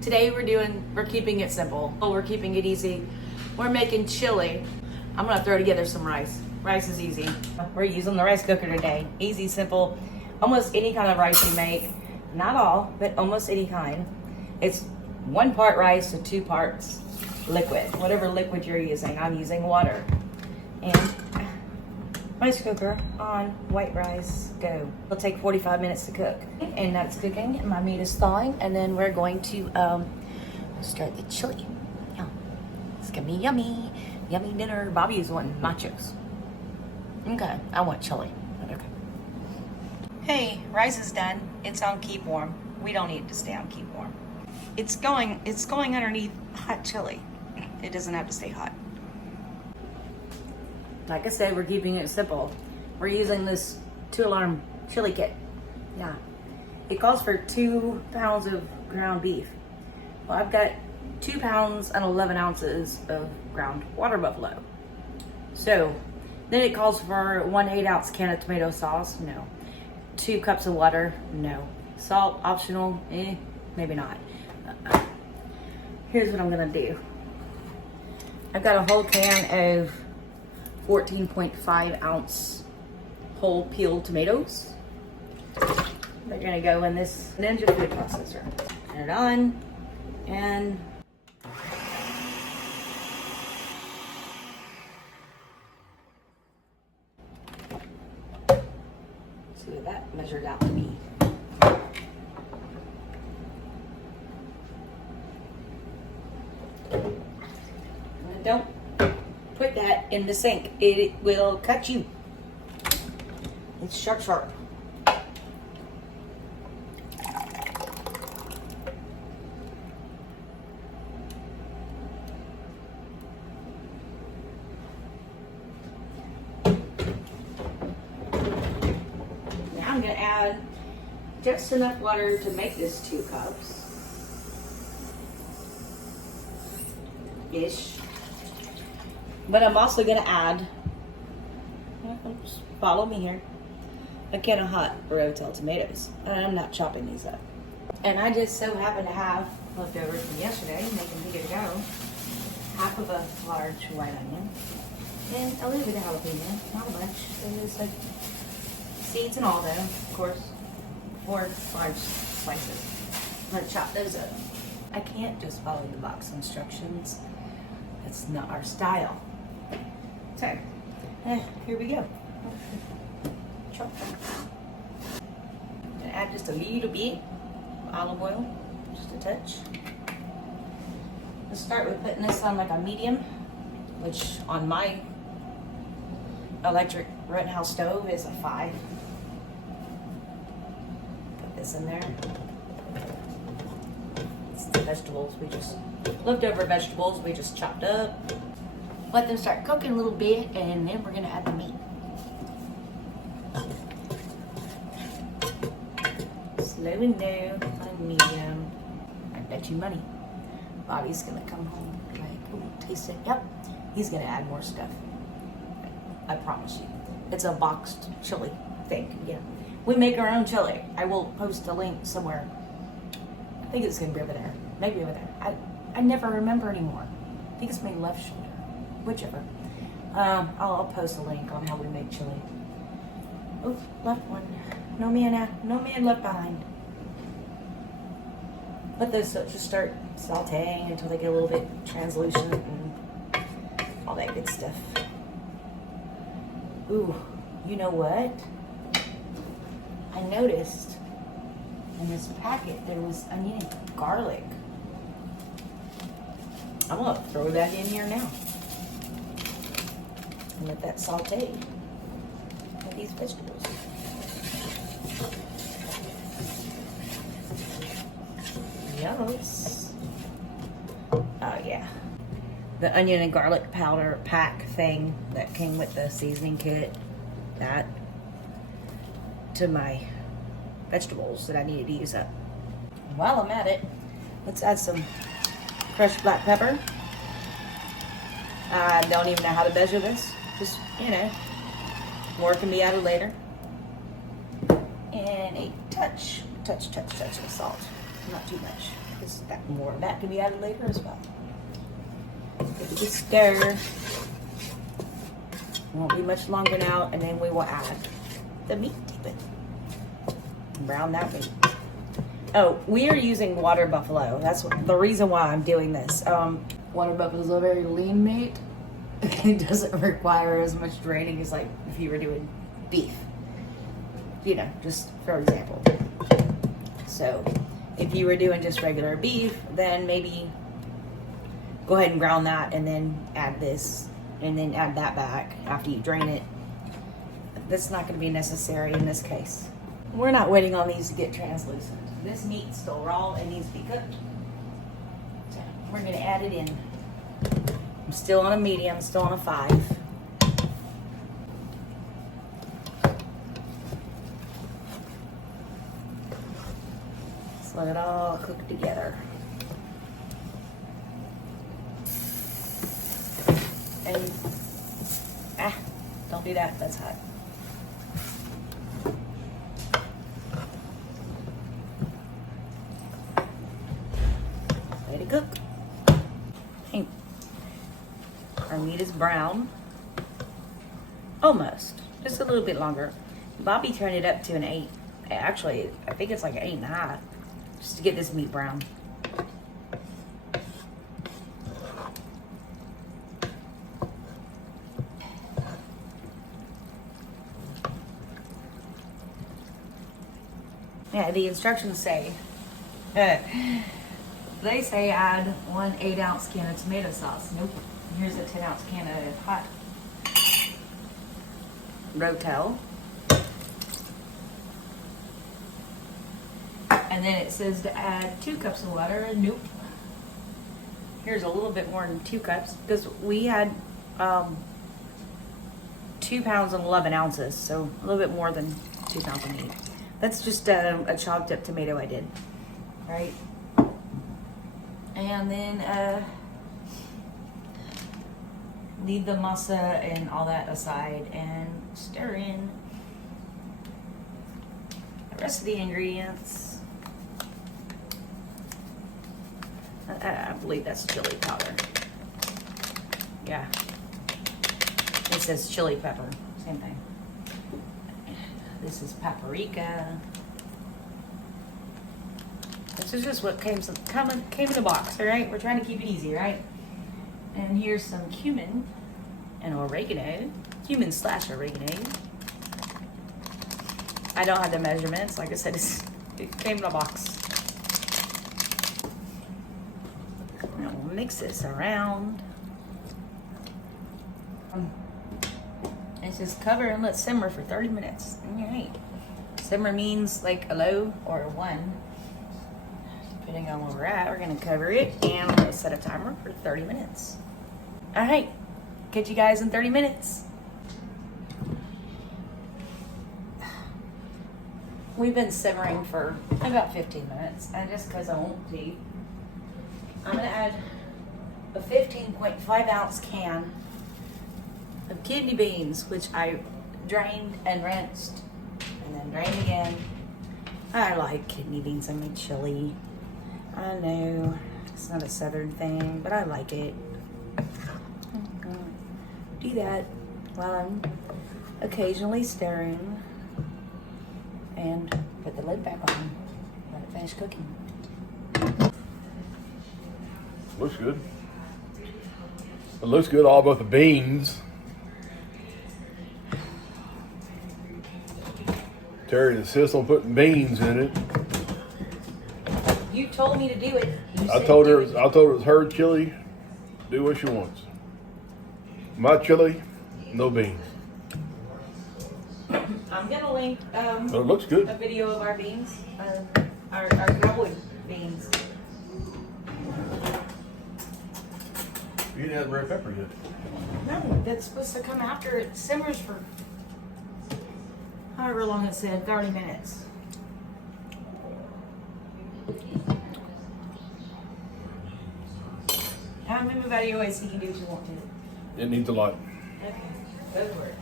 Today we're keeping it simple. We're keeping it easy. We're making chili. I'm gonna throw together some rice. Rice is easy. We're using the rice cooker today. Easy, simple. Almost any kind of rice you make. Not all, but almost any kind. It's 1 part rice to 2 parts liquid. Whatever liquid you're using. I'm using water. And rice cooker on, white rice, go. It'll take 45 minutes to cook. And that's cooking, and my meat is thawing, and then we're going to start the chili. Yeah. It's gonna be yummy. Yummy dinner. Bobby's wanting nachos. Okay, I want chili. Okay. Hey, rice is done. It's on keep warm. We don't need it to stay on keep warm. It's going underneath hot chili. It doesn't have to stay hot. Like I said, we're keeping it simple. We're using this 2-alarm chili kit. Yeah. It calls for 2 pounds of ground beef. Well, I've got 2 pounds and 11 ounces of ground water buffalo. So, then it calls for 1 8-ounce can of tomato sauce. No. 2 cups of water. No. Salt, optional. Maybe not. Here's what I'm gonna do. I've got a whole can of 14.5 ounce whole peeled tomatoes. They're gonna go in this Ninja food processor. Turn it on, and see what that measured out to be. And don't put that in the sink. It will cut you. It's sharp, sharp. Now I'm gonna add just enough water to make this 2 cups. Ish. But I'm also gonna add, follow me here, a can of hot rotel tomatoes. And I'm not chopping these up. And I just so happen to have leftovers from yesterday, making me to go, half of a large white onion, and a little bit of jalapeno, not much. It's like seeds and all though, of course, 4 large slices. I'm gonna chop those up. I can't just follow the box instructions. That's not our style. So, here we go. Chop. Gonna add just a little bit of olive oil, just a touch. Let's start with putting this on like a medium, which on my electric Rittenhouse stove is a 5. Put this in there. It's the vegetables leftover vegetables we just chopped up. Let them start cooking a little bit, and then we're gonna add the meat. Slow and low on medium. I bet you money Bobby's gonna come home like, ooh, taste it. Yep, he's gonna add more stuff. I promise you. It's a boxed chili thing. Yeah, we make our own chili. I will post a link somewhere. I think it's gonna be over there. Maybe over there. I never remember anymore. I think it's my left shoulder. Whichever. I'll post a link on how we make chili. Oh, left one. No man left behind. Let those just start sauteing until they get a little bit translucent and all that good stuff. Ooh, you know what? I noticed in this packet there was onion and garlic. I'm gonna throw that in here now. And let that saute with these vegetables. Yes. Oh yeah. The onion and garlic powder pack thing that came with the seasoning kit. That to my vegetables that I needed to use up. While I'm at it, let's add some crushed black pepper. I don't even know how to measure this. Just, more can be added later. And a touch of salt. Not too much, because That more of that can be added later as well. Give it a stir. Won't be much longer now, and then we will add the meat to it. Brown that meat. Oh, we are using water buffalo. That's the reason why I'm doing this. Water buffalo is a very lean meat. It doesn't require as much draining as like if you were doing beef. You know, just for example. So if you were doing just regular beef, then maybe go ahead and ground that and then add this and then add that back after you drain it. That's not going to be necessary in this case. We're not waiting on these to get translucent. This meat's still raw and needs to be cooked. So we're going to add it in. I'm still on a medium, still on a 5. Just let it all cook together. And, don't do that, that's hot. Let it cook. Hey. Our meat is brown. Almost. Just a little bit longer. Bobby turned it up to an 8. Actually, I think it's like an 8.5. Just to get this meat brown. Yeah, the instructions say, they say add 1 8-ounce can of tomato sauce. Nope. Here's a 10-ounce can of hot rotel. And then it says to add 2 cups of water. Nope. Here's a little bit more than 2 cups because we had 2 pounds and 11 ounces, so a little bit more than 2 pounds of meat. That's just a chopped up tomato I did, right? And then leave the masa and all that aside and stir in the rest of the ingredients. I believe that's chili powder. Yeah. It says chili pepper, same thing. This is paprika. This is just what came in the box, all right? We're trying to keep it easy, right? And here's some cumin and oregano. Cumin / oregano. I don't have the measurements. Like I said, it came in a box. And we'll mix this around. And just cover and let simmer for 30 minutes. All right. Simmer means like a low or a 1. Depending on where we're at, we're gonna cover it and we're gonna set a timer for 30 minutes. All right, catch you guys in 30 minutes. We've been simmering for about 15 minutes, and just because I won't be, I'm gonna add a 15.5 ounce can of kidney beans, which I drained and rinsed, and then drained again. I like kidney beans in my chili. I know it's not a southern thing, but I like it. Do that while I'm occasionally stirring, and put the lid back on. Let it finish cooking. Looks good. It looks good all but the beans. Terry insists on putting beans in it. You told me to do it. I told her it was her chili. Do what she wants. My chili, no beans. I'm gonna link It looks good. a video of our beans, our cowboy beans. You didn't have red pepper yet. No, that's supposed to come after it simmers for however long it said, 30 minutes. I'm gonna move out of your way so you can do what you want to. It needs a lot. Okay, go for it.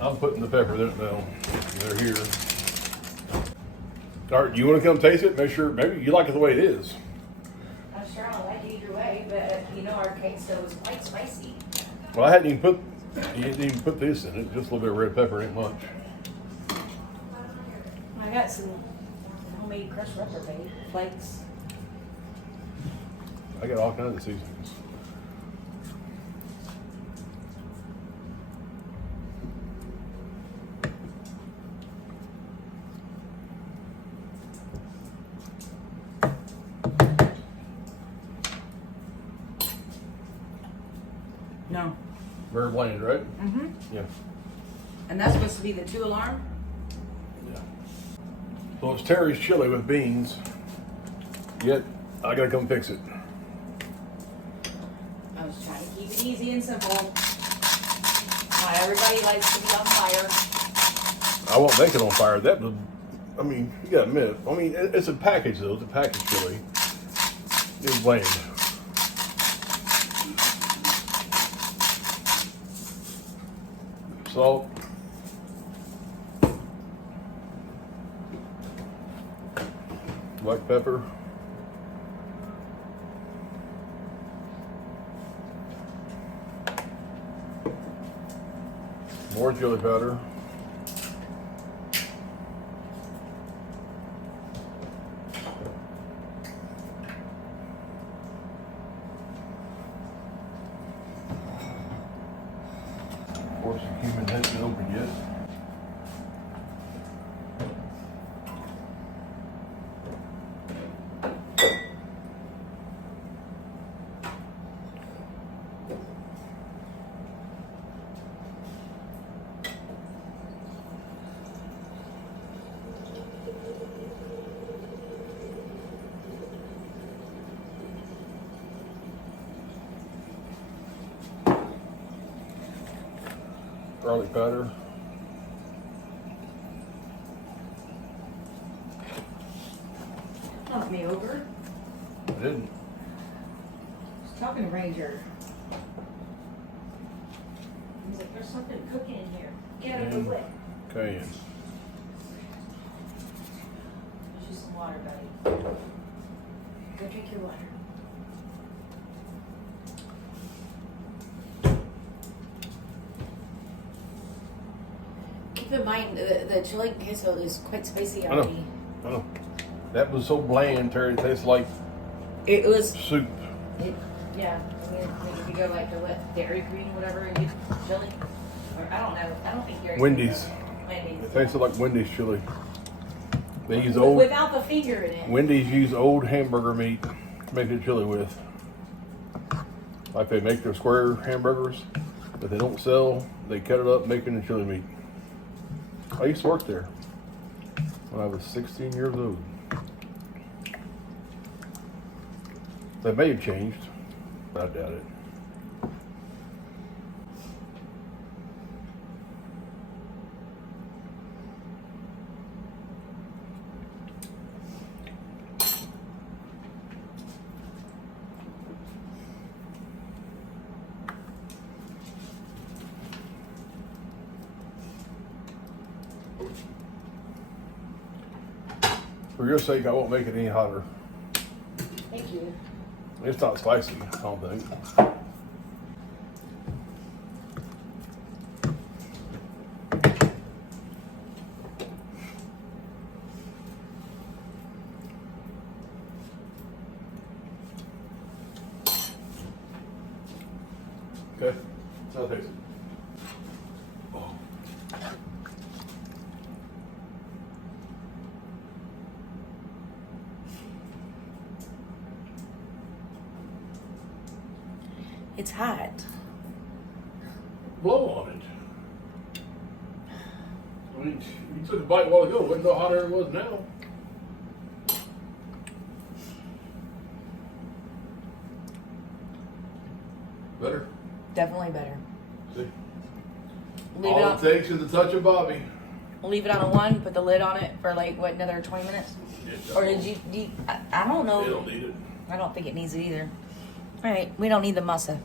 I'm putting the pepper there now. They're here. Or do you want to come taste it? Make sure, maybe you like it the way it is. I'm sure I'll like it either way, but you know our queso is quite spicy. Well, you didn't even put this in it. Just a little bit of red pepper, ain't much. I got some homemade crushed reprobate flakes. I got all kinds of seasonings. No. Very bland, right? Mm-hmm. Yeah. And that's supposed to be the 2 alarm? Yeah. So it's Terry's chili with beans. Yet I gotta come fix it. I was trying to keep it easy and simple. Not everybody likes to be on fire. I won't make it on fire. That was, I mean, you gotta admit. I mean, it's a package though. It's a package chili. It's bland. Salt. Black pepper. More chili powder. Of course, the cumin hasn't been opened yet. Garlic powder. Knocked me over. I didn't. I was talking to Ranger. He's like, there's something cooking in here. Get out of the way. Okay. There's just some water, buddy. Go drink your water. Keep in mind, the chili queso is quite spicy I know. already. I know. That was so bland, Terry. It tastes like It was, soup. yeah. I mean, if you go like to what, Dairy Queen, whatever, and get chili, or I don't know. I don't think Dairy Wendy's. Queen. Wendy's. It tasted like Wendy's chili. They use old Without the finger in it. Wendy's use old hamburger meat to make their chili with. Like they make their square hamburgers that they don't sell, they cut it up, making the chili meat. I used to work there when I was 16 years old. They may have changed, but I doubt it. For your sake, I won't make it any hotter. Thank you. It's not spicy, I don't think. Okay, so I'll taste it. It's hot. Blow on it. I mean, you took a bite a while ago. It wasn't no hotter than it was now. Better? Definitely better. See? Leave All it it on. takes is a touch of Bobby. Leave it on a 1. Put the lid on it for like what, another 20 minutes? Or did you I don't know. They don't need it. I don't think it needs it either. All right, we don't need the masa.